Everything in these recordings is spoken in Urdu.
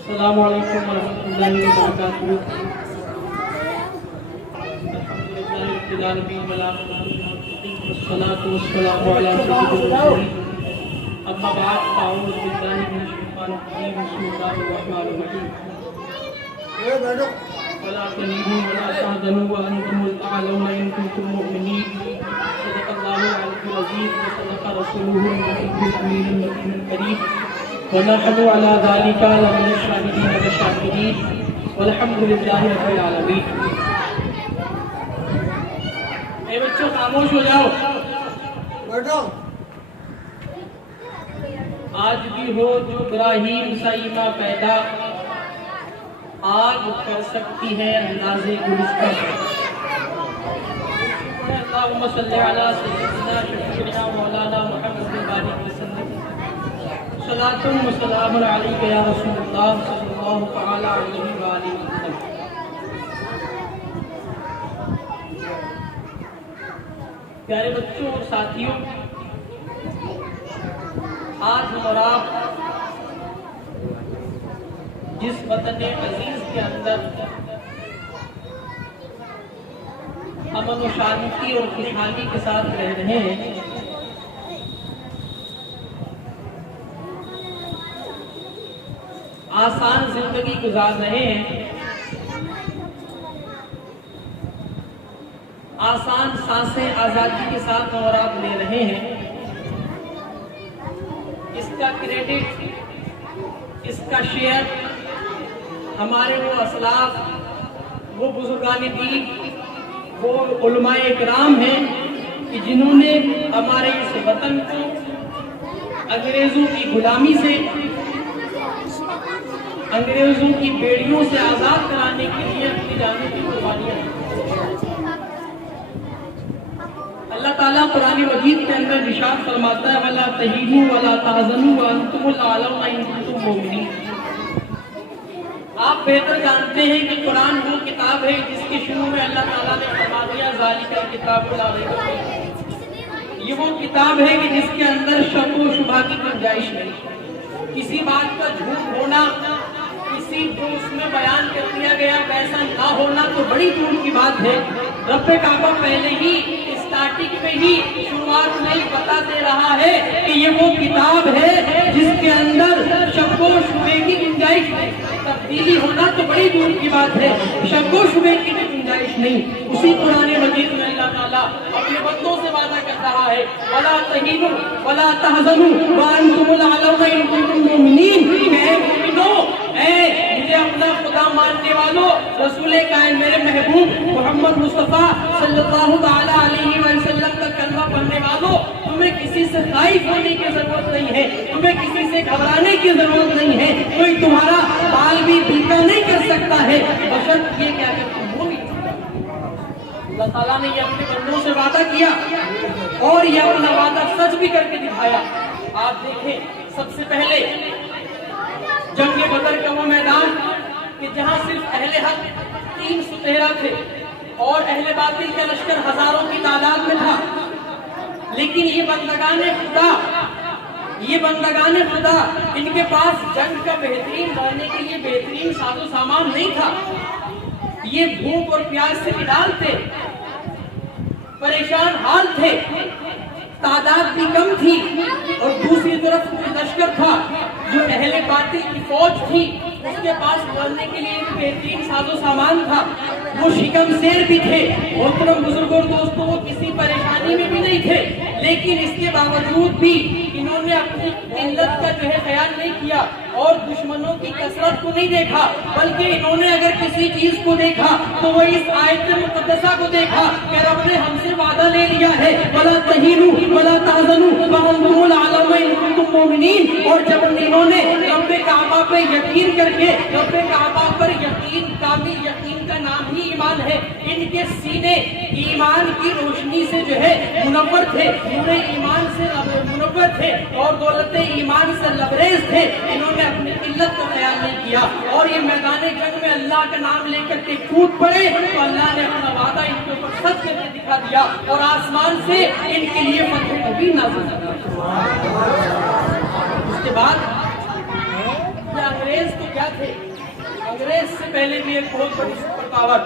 السلام علیکم ورحمۃ اللہ وبرکاتہ۔ الحمدللہ رب العالمین والصلاۃ والسلام علی سید المرسلین، اما بعد فاعوذ باللہ من الشیطان الرجیم، بسم اللہ الرحمن الرحیم۔ ولا تهنوا ولا تحزنوا وانتم الاعلون ان كنتم مؤمنین، صدق اللہ العلی العظیم وصدق رسولہ النبی الامین المکین الکریم، ونحن على ذلك لمن الشاهدين والشاكرين والحمد لله رب العالمين۔ اے بچوں خاموش ہو جاؤ، آج بھی ہو جو ابراہیم سیما پیدا، آگ کر سکتی ہے انداز گلستہ۔ اللہم صلی علی سیدنا شفیعنا مولانا محمد بارک وسلم، صلاۃ و سلام علیک یا رسول اللہ صلی اللہ تعالی علیہ وآلہ وسلم۔ پیارے بچوں اور ساتھیوں، آج ہم اور آپ جس وطن عزیز کے اندر امن و شانتی اور خوشحالی کے ساتھ رہ رہے ہیں، آسان زندگی گزار رہے ہیں، آسان سانسیں آزادی کے ساتھ اور آپ لے رہے ہیں، اس کا کریڈٹ، اس کا شیئر ہمارے وہ اسلاف، وہ بزرگان دین، وہ علماء اکرام ہیں کہ جنہوں نے ہمارے اس وطن کو انگریزوں کی غلامی سے، انگریزوں کی بیڑیوں سے آزاد کرانے کے لیے اپنی جانوں کی قربانیاں دی۔ اللہ تعالیٰ قرآن مجید کے اندر ارشاد فرماتا ہے وَلَا تَهِنُوا وَلَا تَحْزَنُوا وَأَنْتُمُ الْأَعْلَوْنَ إِن كُنتُم مُؤْمِنِينَ۔ آپ بہتر جانتے ہیں کہ قرآن وہ کتاب ہے جس کے شروع میں اللہ تعالیٰ نے فرما دیا ذَلِكَ الْكِتَابُ لَا رَيْبَ فِيهِ۔ یہ وہ کتاب ہے کہ جس کے اندر شک و شبہ کی گنجائش نہیں، کسی بات کا جھوٹ ہونا، کسی جو اس میں بیان کر دیا گیا ویسا نہ ہونا تو بڑی دور کی بات ہے۔ رب کعبہ پہلے ہی اسٹارٹنگ میں ہی شروعات میں بتا دے رہا ہے کہ یہ وہ کتاب ہے جس کے اندر شک و شبہ کی گنجائش نہیں، تبدیلی ہونا تو بڑی دور کی بات ہے، شک و شبہ کی گنجائش نہیں۔ اسی قرآن مجید میں اللہ تعالیٰ اپنے بندوں سے وعدہ کر رہا ہے وَلَا تَهِنُوا وَلَا تَحْزَنُوا وَأَنْتُمُ الْأَعْلَوْنَ إِن كُنتُم مُؤْمِنِينَ۔ اے مومنو، اے مجھے اپنا خدا ماننے والوں، رسول کائن میرے محبوب محمد مصطفیٰ صلی اللہ تعالی علیہ وسلم کا کلمہ پڑھنے والوں، تمہیں کسی سے خائف ہونے کی ضرورت نہیں ہے، تمہیں کسی سے گھبرانے کی ضرورت نہیں ہے، کوئی تمہارا بال بھی بیکا نہیں کر سکتا ہے بشرط یہ کہ اگر تم مومن۔ اللہ تعالیٰ نے یہ اپنے بندوں سے وعدہ کیا اور یہ اپنا وعدہ سچ بھی کر کے دکھایا۔ آپ دیکھیں، سب سے پہلے جنگ بدر کا وہ میدان کہ جہاں صرف اہل حق 313 تھے اور اہل باطل کا لشکر ہزاروں کی تعداد میں تھا، لیکن یہ بندگان خدا ان کے پاس جنگ کا بہترین لڑنے کے لیے بہترین ساز و سامان نہیں تھا، یہ بھوک اور پیاس سے نڈال تھے، پریشان حال تھے، تعداد بھی کم تھی، اور دوسری طرف کوئی لشکر تھا جو اہل باطل کی فوج تھی، اس کے پاس لڑنے کے لیے بہترین ساز و سامان تھا، وہ شکم سیر بھی تھے۔ محترم بزرگوں اور دوستوں، وہ کسی پریشانی میں بھی نہیں تھے، لیکن اس کے باوجود بھی انہوں نے اپنی قلت کا جو ہے خیال نہیں کیا اور دشمنوں کی کثرت کو نہیں دیکھا، بلکہ انہوں نے اگر کسی چیز کو دیکھا تو وہ اس آیت مقدسہ کو دیکھا کہ رب نے ہم سے وعدہ لے لیا ہے وَلَا تَهِنُوا وَلَا تَحْزَنُوا وَأَنْتُمُ الْأَعْلَوْنَ إِن كُنتُم مُؤْمِنِينَ۔ اور جب انہوں نے رب کعبہ پہ یقین کر کے، رب کعبہ پر یقین، کامل یقین کا نام ہی ایمان ہے، ان کے سینے ایمان کی روشنی سے جو ہے منور تھے، نور ایمان سے منور تھے اور دولت ایمان سے لبریز تھے، انہوں نے اپنی قلت کا خیال نہیں کیا اور یہ میدان جنگ میں اللہ کا نام لے کر کے کود پڑے تو اللہ نے اپنا وعدہ ان کے اوپر سچ کر کے دکھا دیا اور آسمان سے ان کے لیے فتح کبھی نازل کر دیا۔ اس کے بعد انگریز انگریز تو کیا تھے، انگریز سے پہلے بھی ایک بہت بڑی سپر پاور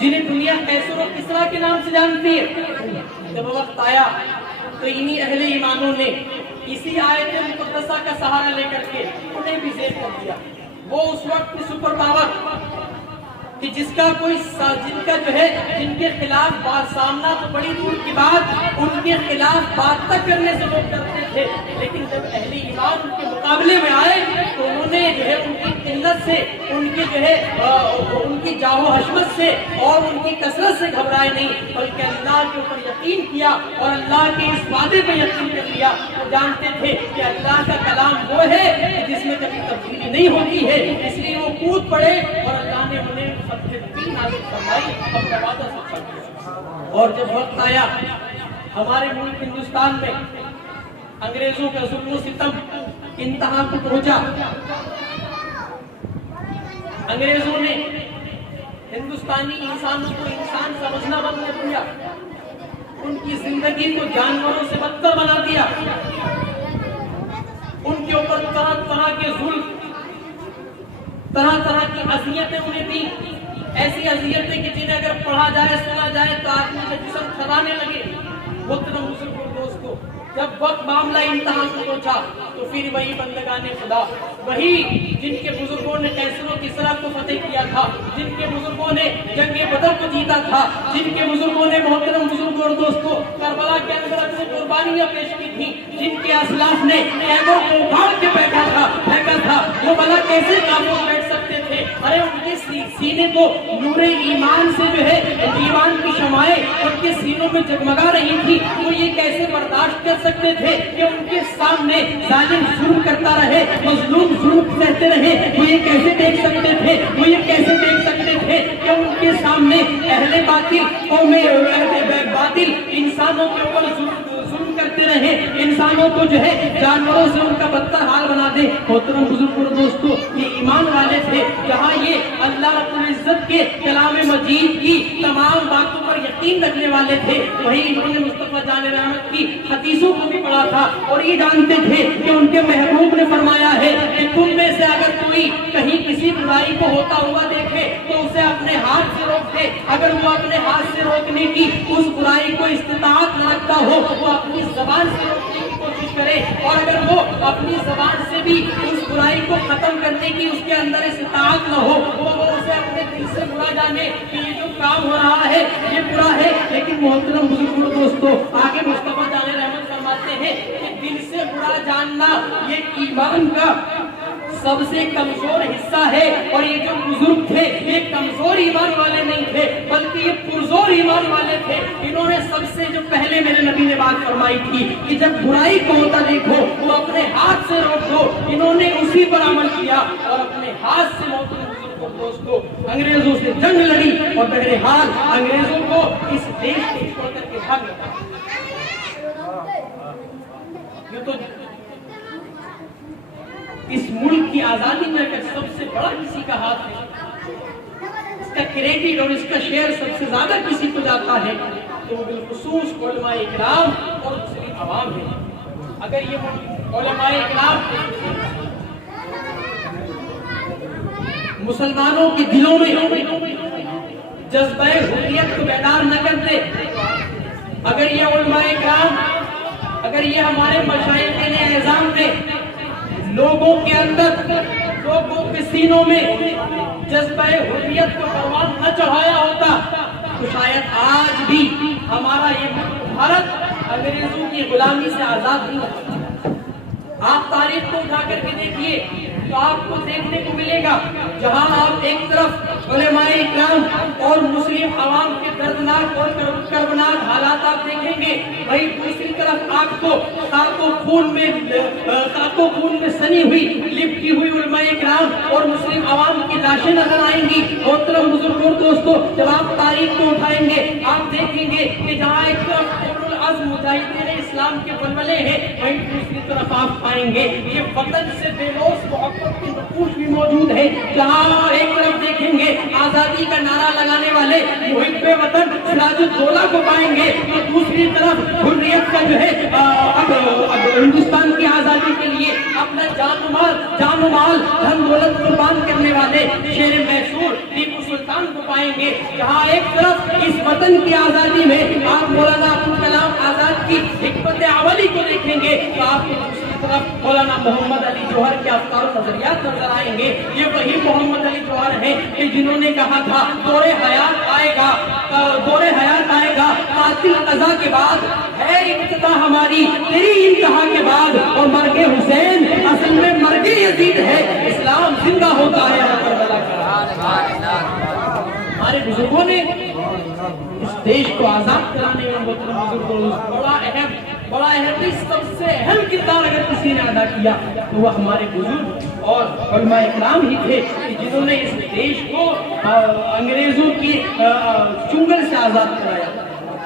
جنہیں دنیا قیصر و کسریٰ کے نام سے جانتی ہے، جب وقت آیا تو انہی اہل ایمانوں نے اسی آیت مقدسہ کا سہارا لے کر کے انہیں بھی زیر کر دیا۔ وہ اس وقت کی سپر پاور کہ جس کا کوئی جن کا جو ہے جن کے خلاف بات سامنا تو بڑی دور کی بات، ان کے خلاف بات تک کرنے سے لوگ ڈرتے تھے، لیکن جب اہل ایمان ان کے مقابلے میں آئے تو انہوں نے جو ہے ان کی قلت سے، ان کی جو ہے ان کی جاہ و حشمت سے اور ان کی کثرت سے گھبرائے نہیں، بلکہ اللہ کے اوپر یقین کیا اور اللہ کے اس وعدے پہ یقین کر لیا۔ وہ جانتے تھے کہ اللہ کا کلام وہ ہے جس میں کبھی تبدیلی نہیں ہوتی ہے، اس لیے وہ کود پڑے اور اللہ نے انہیں اپنا وعدہ سچا کیا۔ اور جب وقت آیا ہمارے ملک ہندوستان میں انگریزوں کا ظلم و ستم انتہا کو پہنچا، انگریزوں نے ہندوستانی انسانوں کو انسان سمجھنا بند کر دیا، ان کی زندگی کو جانوروں سے بدتر بنا دیا، ان کے اوپر طرح طرح کے ظلم، طرح طرح کی اذیتیں انہیں دی، ایسی اذیتیں کہ جنہیں اگر پڑھا جائے سنا جائے تو آدمی کا جسم تھرانے لگے۔ محترم بزرگوں دوستو، جب وقت معاملہ انتہا کو پہنچا تو پھر وہی بندگان خدا، وہی جن کے بزرگوں نے قیصر و کسریٰ کو فتح کیا تھا، جن کے بزرگوں نے جنگ بدر کو جیتا تھا، جن کے بزرگوں نے محترم بزرگوں اور دوستو کربلا کے اندر اپنی قربانیاں پیش کی تھی، جن کے اسلاف نے خیبر کو اکھاڑ کے پھینکا تھا، وہ بھلا کیسے خاموش بیٹھ سکتے تھے؟ ارے ان کے سینے کو نور ایمان سے جو ہے ایمان کی شمعیں ان کے سینوں میں جگمگا رہی تھی، وہ یہ کیسے برداشت کر سکتے تھے کہ ان کے سامنے ظالم ظلم کرتا رہے، مظلوم ظلم سہتے رہے؟ وہ یہ کیسے دیکھ سکتے تھے، وہ یہ کیسے دیکھ سکتے تھے کہ ان کے سامنے اہل باطل انسانوں کے اوپر ظلم کرتے رہے، انسانوں کو جو ہے جانوروں سے ان کا بدتر حال بنا دے؟ محترم بزرگوں اور دوستو، یہ ایمان والے تھے، جہاں یہ اللہ رب العزت کے کلام مجید کی تمام باتوں پر یقین رکھنے والے تھے، وہی انہوں نے مصطفیٰ جان رحمت کی حدیثوں کو بھی پڑھا تھا اور یہ جانتے تھے کہ ان کے محبوب نے فرمایا ہے کہ تم میں سے اگر کوئی کہیں کسی برائی کو ہوتا ہوا دیکھے تو اسے اپنے ہاتھ سے روک دے، اگر وہ اپنے ہاتھ سے روکنے کی اس برائی کو استطاعت نہ رکھتا ہو وہ اپنی زبان سے روکنے کی کوشش کرے، اور اگر وہ اپنی زبان سے بھی اس برائی کو ختم کرنے کی اس کے اندر استطاعت نہ ہو، وہ اسے اپنے دل سے برا جانے کہ یہ جو کام ہو رہا ہے یہ برا ہے۔ لیکن محترم بزرگوں دوستو، آگے مصطفیٰ جان رحمت فرماتے ہیں کہ دل سے برا جاننا یہ ایمان کا سب سے کمزور حصہ ہے، اور یہ جو بزرگ تھے یہ کمزور ایمان والے نہیں تھے بلکہ یہ پرزور ایمان والے تھے۔ انہوں نے سب سے جو پہلے میرے نبی نے بات فرمائی تھی کہ جب برائی کو ہوتا دیکھو وہ اپنے ہاتھ سے روک دو، انہوں نے اسی پر عمل کیا اور اپنے ہاتھ سے محترم بزرگوں دوستو انگریزوں سے جنگ لڑی اور بہرحال انگریزوں کو اس دیش کو چھوڑ کر کے بھاگ لگا۔ یہ تو اس ملک کی آزادی میں اگر سب سے بڑا کسی کا ہاتھ ہے، اس کا کریڈٹ اور اس کا شیئر سب سے زیادہ کسی کو جاتا ہے تو وہ بالخصوص علماء اکرام اور مسلم عوام ہے۔ اگر یہ علماء اکرام مسلمانوں کے دلوں میں جذبہ حریت کو بیدار نہ کرتے، اگر یہ علماء اکرام، اگر یہ ہمارے مشائخ نے اعظام نے لوگوں کے اندر، لوگوں کے سینوں میں جذبہ حریت کو پروان نہ چڑھایا ہوتا تو شاید آج بھی ہمارا یہ بھارت انگریزوں کی غلامی سے آزاد نہیں ہوتا۔ آپ تاریخ کو اٹھا کر کے دیکھیے تو آپ کو دیکھنے کو ملے گا جہاں آپ ایک طرف علماء اکرام اور مسلم عوام کے دردناک اور کربناک حالات آپ دیکھیں گے، وہیں دوسری طرف آپ کو خاک و خون میں سنی ہوئی لپٹی ہوئی علماء اکرام اور مسلم عوام کی لاشیں نظر آئیں گی۔ محترم بزرگوں دوستو، جب آپ تاریخ کو اٹھائیں گے آپ دیکھیں گے کہ جہاں ایک طرف مجاہدین اسلام کے بلبلے ہیں وہیں دوسری طرف آپ پائیں گے یہ وطن سے بے لوث محبت کی نقوش بھی موجود ہے، جہاں ایک طرف دیکھیں گے آزادی کا نعرہ لگانے والے محب وطن سراج الدولہ کو پائیں گے، تو دوسری طرف حریت کا جو ہے اب ہندوستان کی آزادی کے لیے اپنا جان و مال دھن دولت قربان کرنے والے شیر میسور ٹیپو سلطان کو پائیں گے، جہاں ایک طرف اس وطن کی آزادی میں آپ مولانا ابوالکلام آزاد کی حکمت عملی کو دیکھیں گے، تو آپ کو دوسری طرف مولانا محمد علی جوہر کے افکار و نظریات نظر آئیں گے۔ یہ وہی محمد علی جوہر ہیں کہ جنہوں نے کہا تھا دور حیات آئے گا قاتل قضا کے بعد ہے ابتدا ہماری تیری انتہا کے بعد، اور مرگ حسین اصل میں مرگ یزید ہے، اسلام زندہ ہوتا ہے۔ ہمارے بزرگوں نے اس دیش کو آزاد کرانے میں بڑا اہم سب سے اہم کردار اگر کسی نے ادا کیا تو وہ ہمارے بزرگ اور علماء اکرام ہی تھے، جنہوں نے اس دیش کو انگریزوں کی چنگل سے آزاد کرایا۔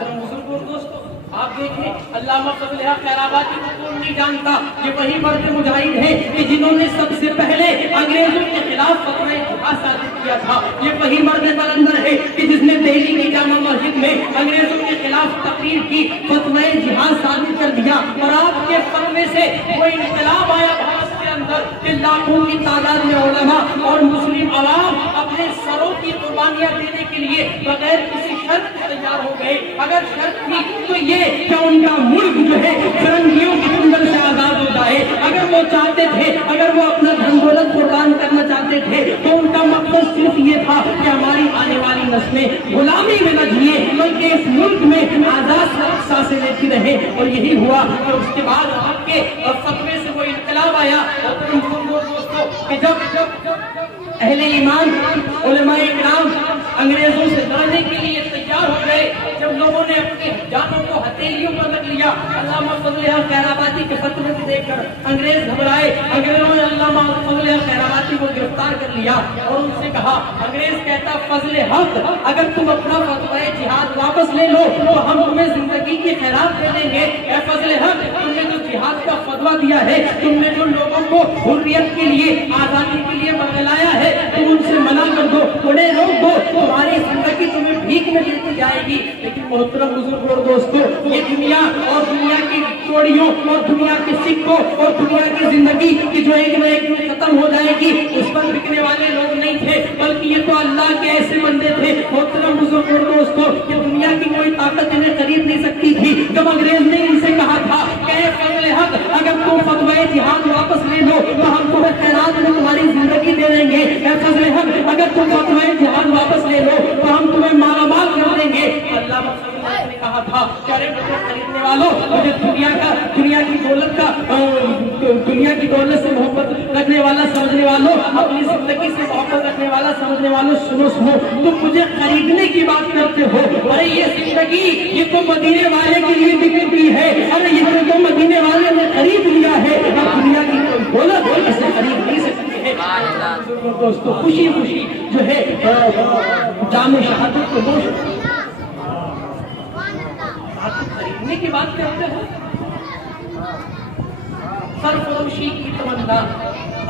بزرگ اور دوستو، آپ دیکھیں علامہ فضل حق خیرآبادی کو کون نہیں جانتا، یہ وہی مرد مجاہد ہیں کہ جنہوں نے سب سے پہلے انگریزوں کے خلاف فتوی جہاد صادر کیا تھا، یہ وہی مرد قلندر ہے کہ جس نے دہلی کی جامع مسجد میں انگریزوں کے خلاف تقریر کی، فتوی جہاد صادر کر دیا، اور آپ کے فتوے سے وہ انقلاب آیا بھارت کے اندر کہ لاکھوں کی تعداد میں علماء اور مسلم عوام اپنے سروں کی قربانیاں دینے کے لیے بغیر کسی شرط کے تیار ہو گئے۔ اگر شرط تھی تو یہ کہ ان کا ملک جو ہے فرنگیوں کے چنگل سے آزاد ہو جائے، اگر وہ چاہتے تھے، اگر وہ اپنا دھن دولت قربان کرنا چاہتے تھے تو ان کا مقصد صرف یہ تھا کہ ہماری آنے والی نسلیں غلامی میں نہ جیے بلکہ اس ملک میں آزاد سانسیں لیتی رہے، اور یہی ہوا کہ اس کے بعد آپ کے فتوے سے وہ انقلاب آیا۔ کہ جب اہل ایمان علماء اکرام انگریزوں سے لڑنے کے لیے تیار ہو گئے، جب لوگوں نے اپنی جانوں کو ہتھیلیوں پر رکھ لیا، علامہ فضل حق خیرآبادی کے فتوے کو دیکھ کر انگریز گھبرائے، انگریزوں نے علامہ فضل حق خیرآبادی کو گرفتار کر لیا اور ان سے کہا، انگریز کہتا فضل حق اگر تم اپنا فتوی جہاد واپس لے لو تو ہم تمہیں زندگی کی خیرات دے دیں گے۔ اے فضل حق، تم نے جو جہاد کا فتویٰ دیا ہے، تم نے جو لوگوں کو حریت کے لیے آزادی کے لیے بتلایا ہے، تم ان سے منع کر دو، انہیں روک دو، تمہاری زندگی تمہیں بھیک میں دیتی جائے گی۔ لیکن محترم بزرگ اور دوستو، یہ دنیا اور دنیا کی چوڑیوں اور دنیا کے سکوں اور دنیا کی زندگی کی جو ایک نہ ایک ختم ہو جائے گی، اس پر بکنے والے لوگ نہیں تھے، بلکہ یہ تو اللہ کے ایسے بندے تھے محترم بزرگ اور دوستو کہ دنیا کی کوئی طاقت انہیں خرید نہیں سکتی تھی۔ جب انگریز نے ان سے کہا تھا کہ اے فضل حق اگر تم فتوی جہاد واپس لے لو تو ہم تمہیں خیرات میں تمہاری زندگی دے دیں گے، اے فضل حق اگر تم فتوی جہاد واپس لے لو تو ہم تمہیں مالا مال کر دیں گے۔ اللہ نے کہا تھا کہ ارے مجھے خریدنے والوں، مجھے دنیا کی دولت سے محبت رکھنے والا سمجھنے والوں، اپنی زندگی سے محبت رکھنے والا سمجھنے والوں، سنو تم مجھے خریدنے کی بات کرتے ہو، ارے یہ زندگی یہ تو مدینے والے کے لیے بکتی ہے، ارے یہ تو مدینے والے نے خرید لیا ہے، اب دنیا کی دولت اسے خرید نہیں سکتی ہے۔ دوستو خوشی جو ہے جام شہادت کو نوش خریدنے کی بات کرتے ہیں، سرفروشی کی تمنا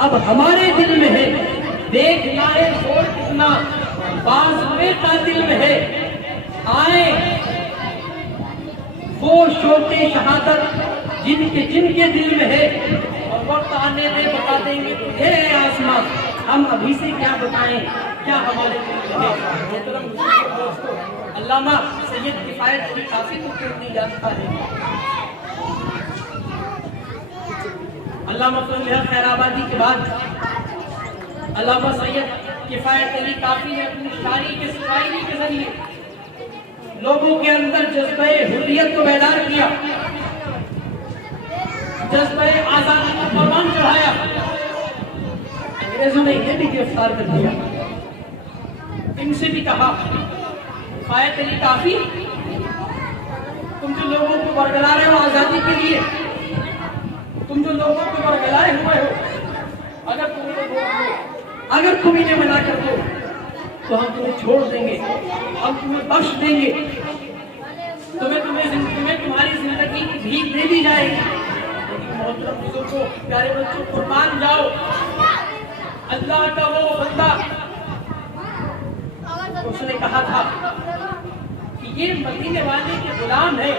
اب ہمارے دل میں ہے، دیکھ لائے زور کتنا باز میں قاتل میں ہے، آئے وہ شوق شہادت جن کے دل میں ہے، اور وقت آنے دے بتا دیں گے تجھے اے آسمان، ہم ابھی سے کیا بتائیں کیا ہمارے دل میں ہے۔ محترم دوستو، علامہ سید کفایت علی کافی کو کیوں نہیں جانتا ہے؟ علامہ فضل حق خیرآبادی کے بعد علامہ سید کفایت علی کافی نے اپنی شاعری کے ذریعے لوگوں کے اندر جذبہ حریت کو بیدار کیا، جذبہ آزادی کو پروان چڑھایا۔ انگریزوں نے یہ بھی گرفتار کر دیا، ان سے بھی کہا کفایت علی کافی تم جو لوگوں کو برگلا رہے ہو آزادی کے لیے، تم جو لوگوں کو برگلائے ہوئے ہو، اگر تم انہیں منع کر دو تو ہم تمہیں چھوڑ دیں گے، ہم تمہیں بخش دیں گے، تمہیں تمہاری زندگی کی بھیک دے دی جائے گی۔ لیکن محترم بزرگوں، پیارے بچوں، قربان جاؤ، اللہ کا وہ بندہ اس نے کہا تھا کہ یہ مدینے والے کے غلام ہے،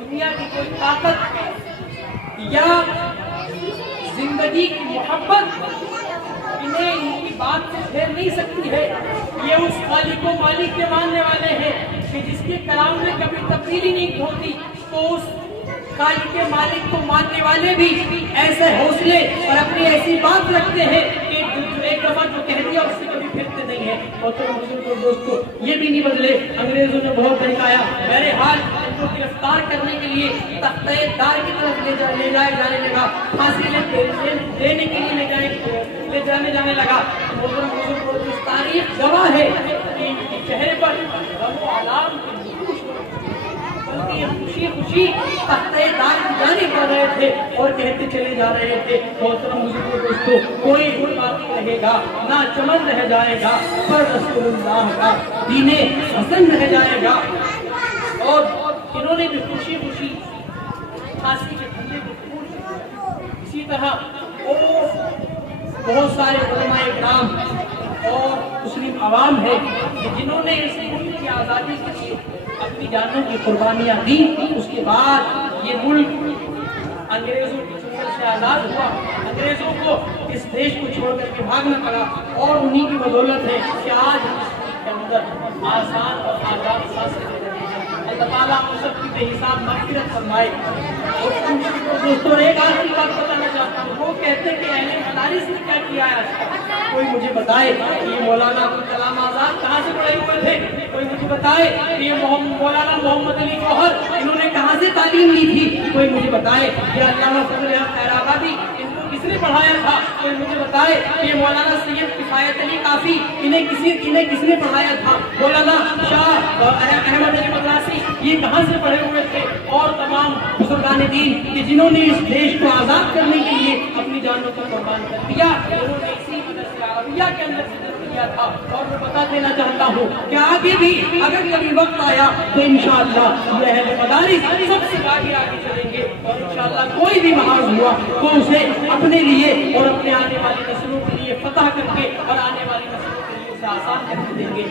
دنیا کی کوئی طاقت یا زندگی کی محبت انہیں ان کی بات سے پھیر نہیں سکتی ہے۔ یہ اس خالق و مالک کے ماننے والے ہیں کہ جس کے کلام میں کبھی تبدیلی نہیں ہوتی، تو اس خالق کے مالک کو ماننے والے بھی ایسے حوصلے اور اپنی ایسی بات رکھتے ہیں کہ ایک دفعہ جو کہہ دیا اس سے کبھی پھرتے نہیں ہیں۔ اور تو بزرگوں دوستو یہ بھی نہیں بدلے، انگریزوں نے بہت دکھایا، بہرحال ان کو گرفتار کرنے کے لیے تختہ دار کی طرف لے جانے لگا، پھانسی دینے کے لیے لے جانے لگا۔ بزرگوں کی تاریخ گواہ ہے کہ ان کے چہرے پر غم و علام کی بلکہ یہ خوشی خوشی تختہ دار کی جانب بڑھ رہے تھے اور کہتے چلے جا رہے تھے، محترم بزرگوں دوستو کوئی گل باقی رہے گا نہ، چمن رہ جائے گا پر رسول اللہ کا دین حسن رہ جائے گا۔ اور انہوں نے بھی خوشی خوشی پھانسی کے پھندے کو قبول کیا۔ اسی طرح بہت سارے علماء کرام اور مسلم عوام ہے جنہوں نے اس ملک کی آزادی کے لیے اپنی جانوں کی قربانیاں دی۔ اس کے بعد یہ ملک انگریزوں کی چنگل سے آزاد ہوا، انگریزوں کو اس دیش کو چھوڑ کر کے بھاگنا پڑا، اور انہی کی بدولت ہے کہ آج اس کے اندر آسان اور آزاد سانسیں لے رہے ہیں۔ اللہ تعالیٰ ہم سب کی بے حساب مغفرت فرمائے۔ اور دوستوں ایک آخری بات بتانا چاہتا ہوں، وہ کہتے ہیں کہ اہل مدارس نے کیا کیا ہے، کوئی مجھے بتائے کہ یہ مولانا ابو کلام آزاد کہاں سے پڑھے ہوئے تھے، کوئی مجھے بتائے کہ یہ مولانا محمد علی جوہر انہوں نے کہاں سے تعلیم لی تھی، کوئی مجھے بتائے کہ علامہ فضل احمد خیرآبادی ان کو کس نے پڑھایا تھا، کوئی مجھے بتائے کہ یہ مولانا سید کفایت علی کافی انہیں کس نے پڑھایا تھا، مولانا شاہ احمد علی مدراسی یہ کہاں سے پڑھے ہوئے تھے، اور تمام بزرگان دین کہ جنہوں نے اس دیش کو آزاد کرنے کے لیے اپنی جانوں کو قربان کر دیا، انہوں نے اسی مدرسہ عربیہ کے اندر سے کیا تھا۔ اور میں بتا دینا چاہتا ہوں کہ آگے بھی اگر کبھی وقت آیا تو انشاءاللہ یہ اہل مدارس سب سے آگے چلیں گے، اور انشاءاللہ کوئی بھی محاذ ہوا تو اسے اپنے لیے اور اپنے آنے والی نسلوں کے لیے فتح کر کے اور آنے والی نسلوں کے لیے اسے آسان کر کے دیں گے۔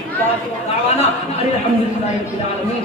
الحمدللہ رب العالمین۔